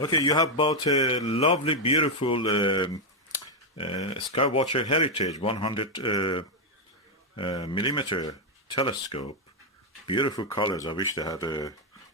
Okay, you have bought a lovely, beautiful Skywatcher Heritage 100 millimeter telescope. Beautiful colors. I wish they had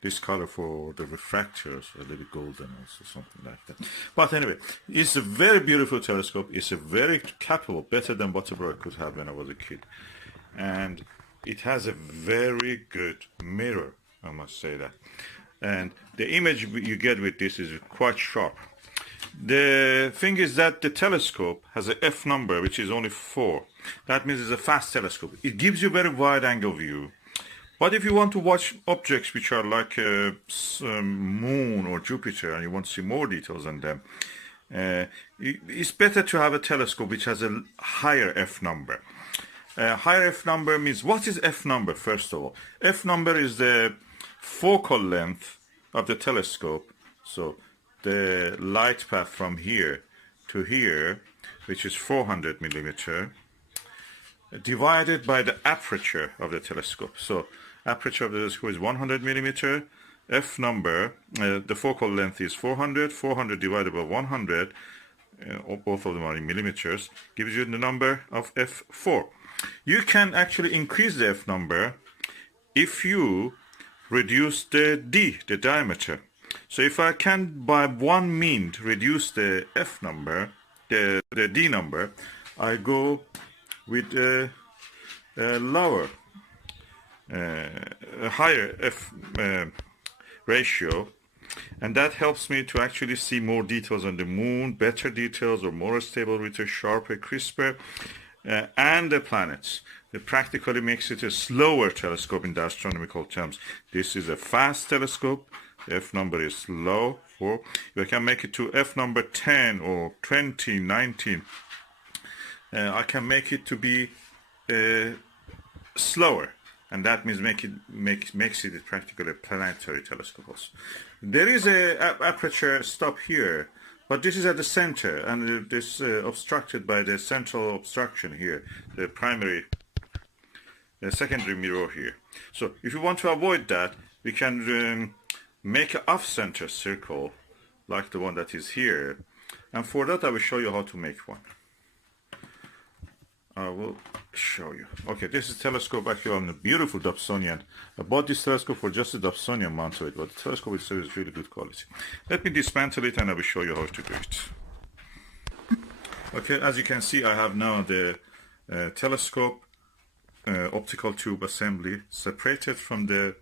this color for the refractors, a little golden also, something like that. But anyway, it's a very beautiful telescope. It's a very capable, better than whatever I could have when I was a kid. And it has a very good mirror, I must say that. And the image you get with this is quite sharp. The thing is that the telescope has a F number, which is only 4. That means it's a fast telescope. It gives you very wide angle view. But if you want to watch objects which are like a moon or Jupiter and you want to see more details on them, it's better to have a telescope which has a higher F number. Higher F number means, what is F number, first of all? F number is the focal length of the telescope. So the light path from here to here, which is 400 millimeter, divided by the aperture of the telescope. So aperture of the telescope is 100 millimeter. F number, the focal length is 400. 400 divided by 100, both of them are in millimeters, gives you the number of F4. You can actually increase the F number if you reduce the D, the diameter. So if I can by one mean reduce the F number, the D number, I go with a lower, a higher F ratio, and that helps me to actually see more details on the moon, better details, or more stable, with a sharper, crisper, and the planets. It practically makes it a slower telescope in the astronomical terms. This is a fast telescope. The F number is low. If I can make it to F number 10 or 20, 19, I can make it to be slower, and that means makes it practically a planetary telescope also. There is a aperture stop here, but this is at the center, and this obstructed by the central obstruction here, the secondary mirror here. So if you want to avoid that, we can make an off-center circle like the one that is here, and for that I will show you how to make one. I will show you. Okay, this is telescope actually on a beautiful Dobsonian. I bought this telescope for just the Dobsonian mount to it, but the telescope itself is really good quality. Let me dismantle it and I will show you how to do it. Okay, as you can see, I have now the telescope optical tube assembly separated from the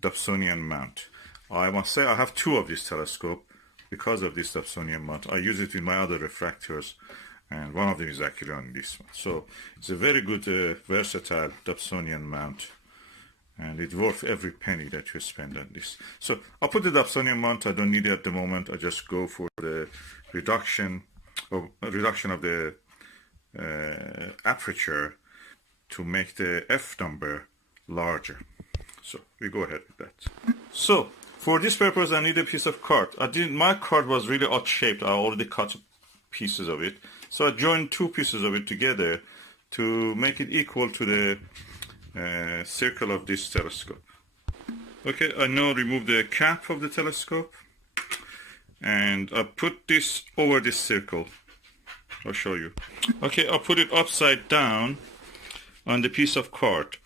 Dobsonian mount. I must say I have 2 of this telescope because of this Dobsonian mount. I use it with my other refractors, and one of them is actually on this one. So it's a very good, versatile Dobsonian mount, and it's worth every penny that you spend on this. So I'll put the Dobsonian mount. I don't need it at the moment. I just go for the reduction of the aperture to make the F number larger. So we go ahead with that. So for this purpose, I need a piece of card. My card was really odd shaped. I already cut pieces of it. So I joined 2 pieces of it together to make it equal to the circle of this telescope. Okay, I now remove the cap of the telescope, and I put this over this circle. I'll show you. Okay, I'll put it upside down on the piece of card.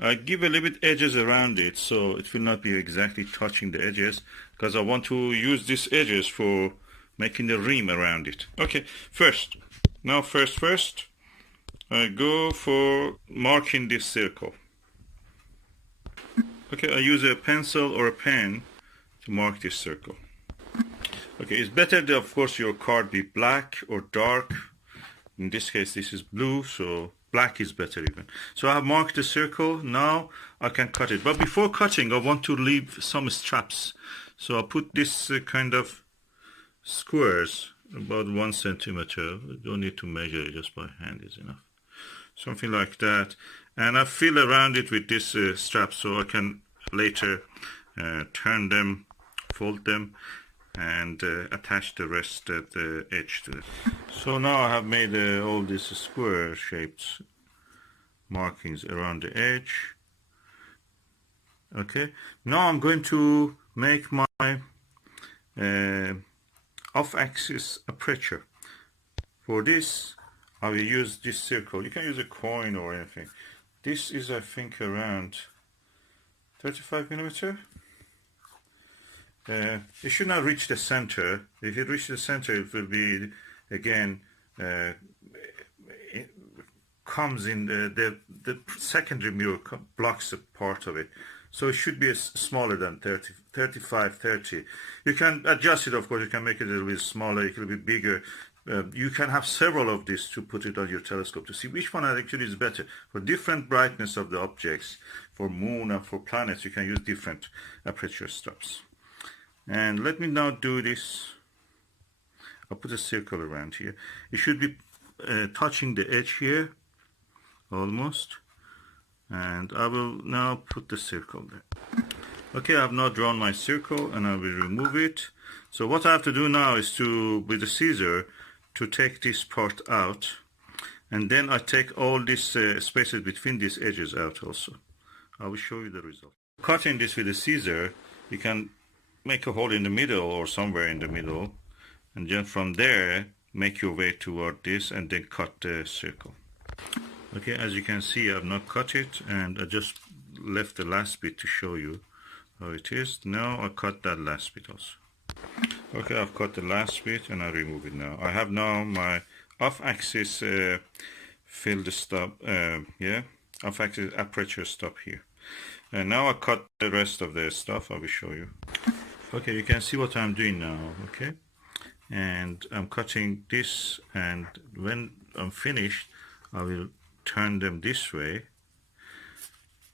I give a little bit edges around it so it will not be exactly touching the edges, because I want to use these edges for making the rim around it. Okay, first I go for marking this circle. Okay, I use a pencil or a pen to mark this circle. Okay, it's better that, of course, your card be black or dark. In this case, this is blue, so black is better even. So I have marked the circle. Now I can cut it. But before cutting, I want to leave some straps. So I'll put this kind of squares, about 1 centimeter. You don't need to measure it, just by hand is enough. Something like that. And I fill around it with this strap, so I can later turn them, fold them, and attach the rest at the edge to it. So now I have made all these square shaped markings around the edge. Okay, now I'm going to make my off-axis aperture. For this, I will use this circle. You can use a coin or anything. This is, I think, around 35 millimeter. It should not reach the center. If it reaches the center, it will be, again, it comes in the secondary mirror blocks a part of it. So it should be smaller than 30, 35, 30. You can adjust it, of course. You can make it a little bit smaller, it will be bigger. You can have several of these to put it on your telescope to see which one actually is better. For different brightness of the objects, for moon and for planets, you can use different aperture stops. And let me now do this. I'll put a circle around here. It should be touching the edge here, almost. And I will now put the circle there. Okay, I have now drawn my circle and I will remove it. So what I have to do now is to, with the scissor, to take this part out, and then I take all these spaces between these edges out also. I will show you the result. Cutting this with a scissor, you can make a hole in the middle or somewhere in the middle, and then from there make your way toward this and then cut the circle. Okay, as you can see, I've not cut it, and I just left the last bit to show you how it is. Now I cut that last bit also. Okay, I've cut the last bit and I remove it now. I have now my off-axis field stop, off-axis aperture stop here. And now I cut the rest of the stuff. I will show you. Okay, you can see what I'm doing now. Okay, and I'm cutting this, and when I'm finished, I will turn them this way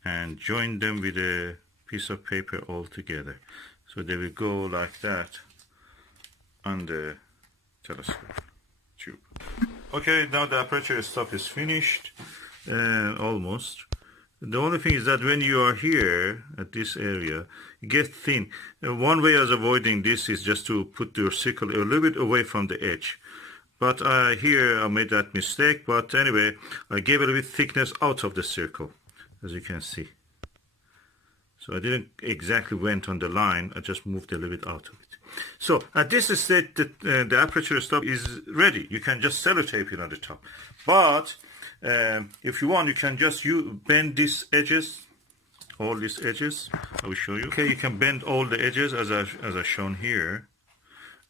and join them with a piece of paper all together. So they will go like that on the telescope tube. Okay, now the aperture stop is finished, almost. The only thing is that when you are here at this area, it gets thin. One way of avoiding this is just to put your circle a little bit away from the edge. But here I made that mistake. But anyway, I gave a little bit thickness out of the circle, as you can see. So I didn't exactly went on the line. I just moved a little bit out of it. So at this stage, the aperture stop is ready. You can just sellotape it on the top. But if you want, you can just bend these edges, all these edges. I will show you. Okay, you can bend all the edges as I've shown here,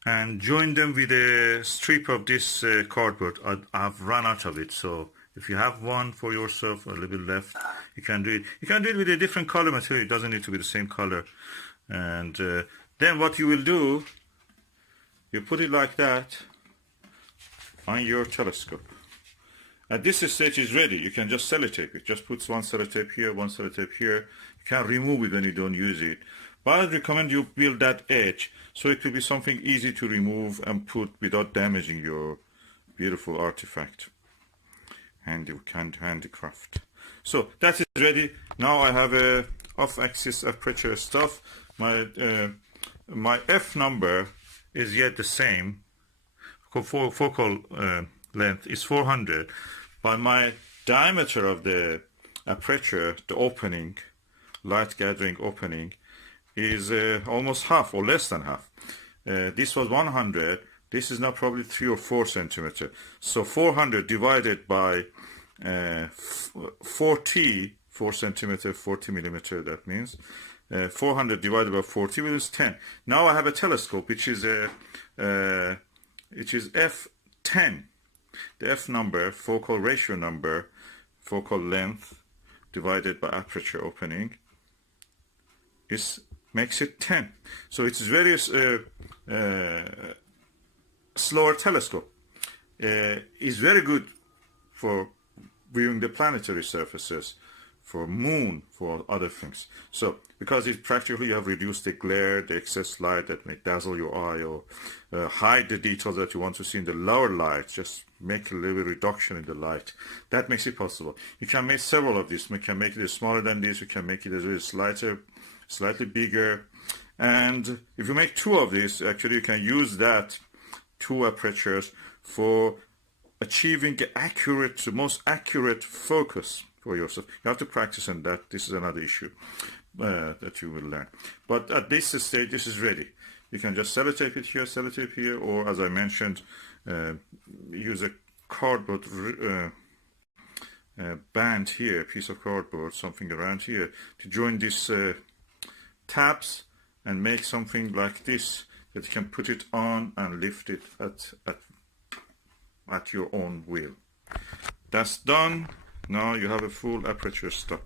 and join them with a strip of this cardboard. I've run out of it, so if you have one for yourself, a little bit left, you can do it. You can do it with a different color material. It doesn't need to be the same color. And then what you will do, you put it like that on your telescope. At this stage is ready. You can just sellotape it. Just put one sellotape here, one sellotape here. You can remove it when you don't use it. But I recommend you build that edge so it will be something easy to remove and put without damaging your beautiful artifact. Handicraft. So that is ready. Now I have a off-axis aperture stuff. My F number is yet the same. Focal length is 400, but my diameter of the aperture, the opening, light gathering opening, is almost half or less than half. This was 100. This is now probably 3 or 4 centimeter. So 400 divided by 40, 4 centimeter, 40 millimeter, that means 400 divided by 40 is 10. Now I have a telescope which is F10. The F number, focal ratio number, focal length divided by aperture opening makes it 10. So it's very slower telescope. Is very good for viewing the planetary surfaces, for moon, for other things. So because it practically you have reduced the glare, the excess light that may dazzle your eye, or hide the details that you want to see in the lower light, just make a little reduction in the light. That makes it possible. You can make several of these. You can make it smaller than this. You can make it a little slightly bigger. And if you make 2 of these, actually you can use that 2 apertures for achieving the most accurate focus for yourself. You have to practice on that. This is another issue that you will learn. But at this stage, this is ready. You can just sellotape it here, sellotape here, or as I mentioned, use a cardboard band here, piece of cardboard, something around here, to join these tabs and make something like this that you can put it on and lift it at your own will. That's done. Now you have a full aperture stop.